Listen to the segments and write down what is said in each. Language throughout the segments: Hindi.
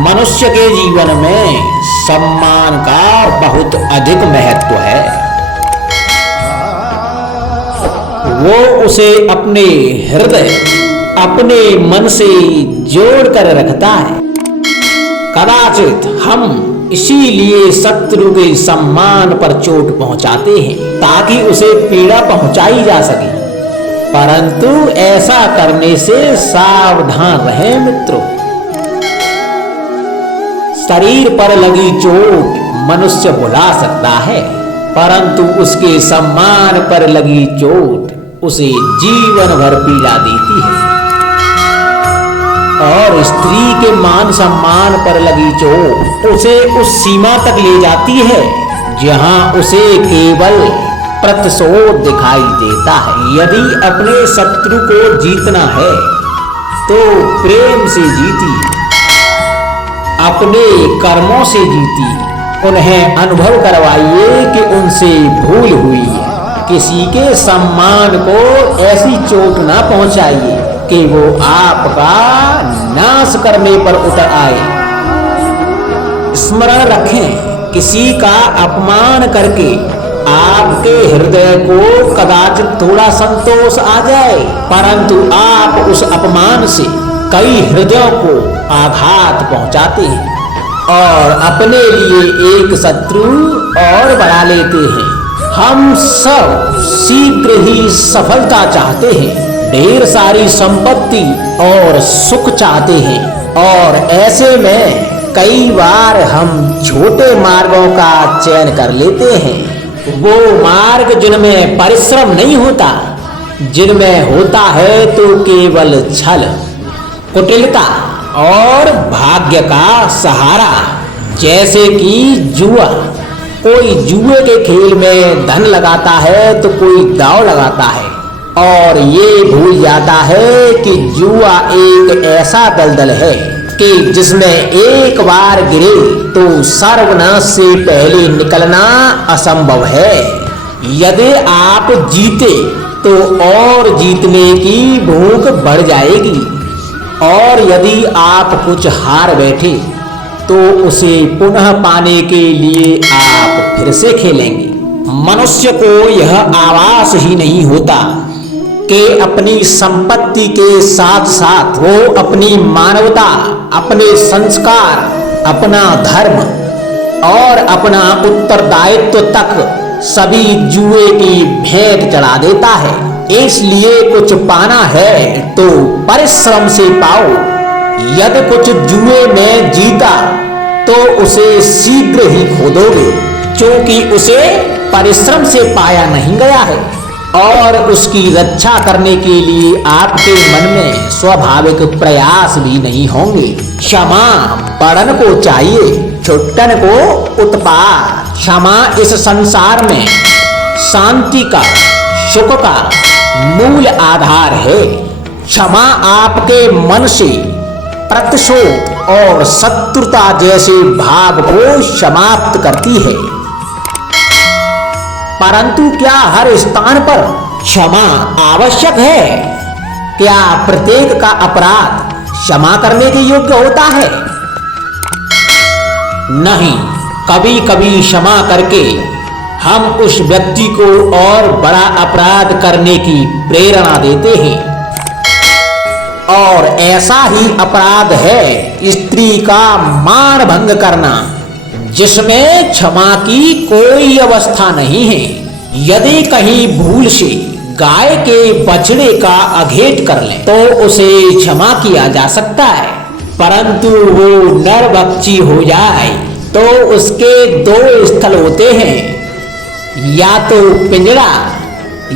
मनुष्य के जीवन में सम्मान का बहुत अधिक महत्व है। वो उसे अपने हृदय, अपने मन से जोड़ कर रखता है। कदाचित हम इसीलिए शत्रु के सम्मान पर चोट पहुंचाते हैं ताकि उसे पीड़ा पहुंचाई जा सके, परंतु ऐसा करने से सावधान रहें मित्रों। शरीर पर लगी चोट मनुष्य भुला सकता है, परंतु उसके सम्मान पर लगी चोट उसे जीवन भर पीड़ा देती है। और स्त्री के मान सम्मान पर लगी चोट उसे उस सीमा तक ले जाती है जहां उसे केवल प्रतिशोध दिखाई देता है। यदि अपने शत्रु को जीतना है तो प्रेम से जीती, अपने कर्मों से जीती। उन्हें अनुभव करवाइए कि उनसे भूल हुई है। किसी के सम्मान को ऐसी चोट ना पहुंचाइए कि वो आपका नाश करने पर उतर आए। स्मरण रखें, किसी का अपमान करके आपके हृदय को कदाचित थोड़ा संतोष आ जाए, परंतु आप उस अपमान से कई हृदयों को आघात पहुंचाते हैं और अपने लिए एक शत्रु और बढ़ा लेते हैं। हम सब शीघ्र ही सफलता चाहते हैं, ढेर सारी संपत्ति और सुख चाहते हैं, और ऐसे में कई बार हम छोटे मार्गों का चयन कर लेते हैं। वो मार्ग जिनमें परिश्रम नहीं होता, जिनमें होता है तो केवल छल, कुटिलता और भाग्य का सहारा। जैसे कि जुआ, कोई जुए के खेल में धन लगाता है तो कोई दांव लगाता है और ये भूल जाता है कि जुआ एक ऐसा दलदल है कि जिसमें एक बार गिरे तो सर्वनाश से पहले निकलना असंभव है। यदि आप जीते तो और जीतने की भूख बढ़ जाएगी, और यदि आप कुछ हार बैठे तो उसे पुनः पाने के लिए आप फिर से खेलेंगे। मनुष्य को यह आभास ही नहीं होता कि अपनी संपत्ति के साथ साथ वो अपनी मानवता, अपने संस्कार, अपना धर्म और अपना उत्तरदायित्व तक सभी जुए की भेंट चढ़ा देता है। इसलिए कुछ पाना है तो परिश्रम से पाओ। यदि कुछ जुए में जीता तो उसे शीघ्र ही खो दोगे, क्योंकि उसे परिश्रम से पाया नहीं गया है। और उसकी रक्षा करने के लिए आपके मन में स्वाभाविक प्रयास भी नहीं होंगे। क्षमा बड़न को चाहिए, छुट्टन को उत्पात। क्षमा इस संसार में शांति का, सुख का मूल आधार है। क्षमा आपके मन से प्रतिशोध और शत्रुता जैसे भाव को समाप्त करती है। परंतु क्या हर स्थान पर क्षमा आवश्यक है? क्या प्रत्येक का अपराध क्षमा करने के योग्य होता है? नहीं, कभी कभी क्षमा करके हम उस व्यक्ति को और बड़ा अपराध करने की प्रेरणा देते हैं। और ऐसा ही अपराध है स्त्री का मान भंग करना, जिसमें क्षमा की कोई अवस्था नहीं है। यदि कहीं भूल से गाय के बछड़े का अघेट कर ले तो उसे क्षमा किया जा सकता है, परंतु वो नरभक्षी हो जाए तो उसके दो स्थल होते हैं, या तो पिंजड़ा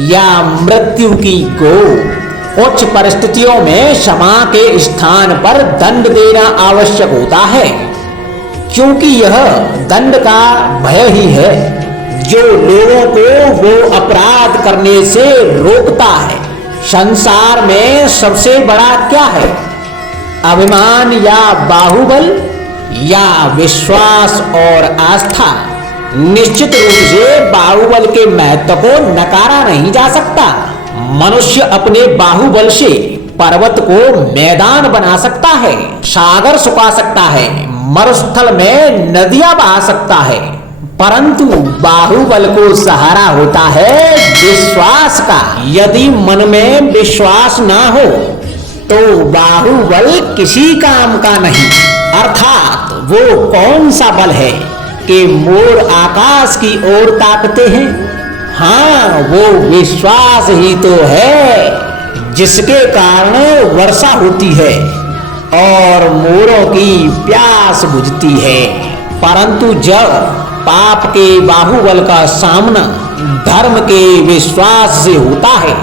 या मृत्यु की गोद। कुछ परिस्थितियों में क्षमा के स्थान पर दंड देना आवश्यक होता है, क्योंकि यह दंड का भय ही है जो लोगों को वो अपराध करने से रोकता है। संसार में सबसे बड़ा क्या है? अभिमान या बाहुबल या विश्वास और आस्था? निश्चित रूप से बाहुबल के महत्व को नकारा नहीं जा सकता। मनुष्य अपने बाहुबल से पर्वत को मैदान बना सकता है, सागर सुखा सकता है, मरुस्थल में नदियां बहा सकता है, परंतु बाहुबल को सहारा होता है विश्वास का। यदि मन में विश्वास ना हो तो बाहुबल किसी काम का नहीं। अर्थात वो कौन सा बल है कि मोर आकाश की ओर ताकते हैं? हाँ, वो विश्वास ही तो है जिसके कारण वर्षा होती है और मोरों की प्यास बुझती है। परंतु जब पाप के बाहुबल का सामना धर्म के विश्वास से होता है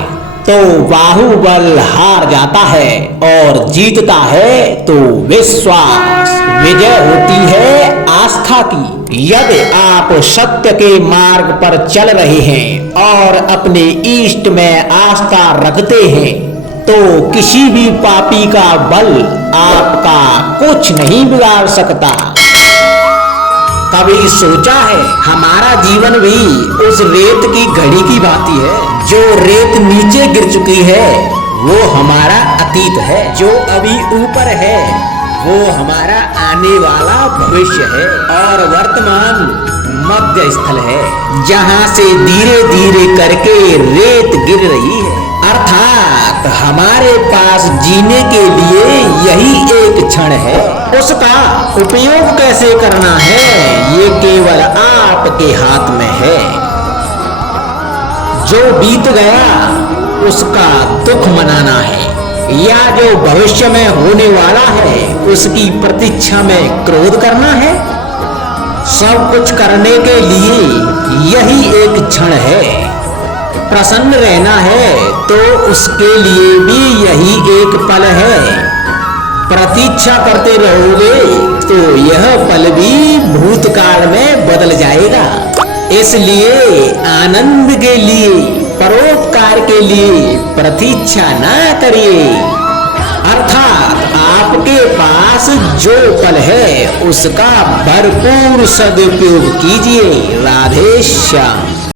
तो बाहुबल हार जाता है और जीतता है तो विश्वास। विजय होती है आस्था की। यदि आप सत्य के मार्ग पर चल रहे हैं और अपने इष्ट में आस्था रखते हैं तो किसी भी पापी का बल आपका कुछ नहीं बिगाड़ सकता। कभी सोचा है हमारा जीवन भी उस रेत की घड़ी की भांति है। जो रेत नीचे गिर चुकी है वो हमारा अतीत है, जो अभी ऊपर है वो हमारा आने वाला भविष्य है और वर्तमान मध्य स्थल है जहाँ से धीरे धीरे करके रेत गिर रही है। अर्थात हमारे पास जीने के लिए यही एक क्षण है। उसका उपयोग कैसे करना है ये केवल आपके हाथ में है। जो बीत गया उसका दुख मनाना है या जो भविष्य में होने वाला है उसकी प्रतीक्षा में क्रोध करना है। सब कुछ करने के लिए यही एक क्षण है। प्रसन्न रहना है तो उसके लिए भी यही एक पल है। प्रतीक्षा करते रहोगे तो यह पल भी भूतकाल में बदल जाएगा। इसलिए आनंद के लिए, परोपकार के लिए प्रतीक्षा ना करिए। अर्थात आपके पास जो पल है उसका भरपूर सदुपयोग कीजिए। राधे श्याम।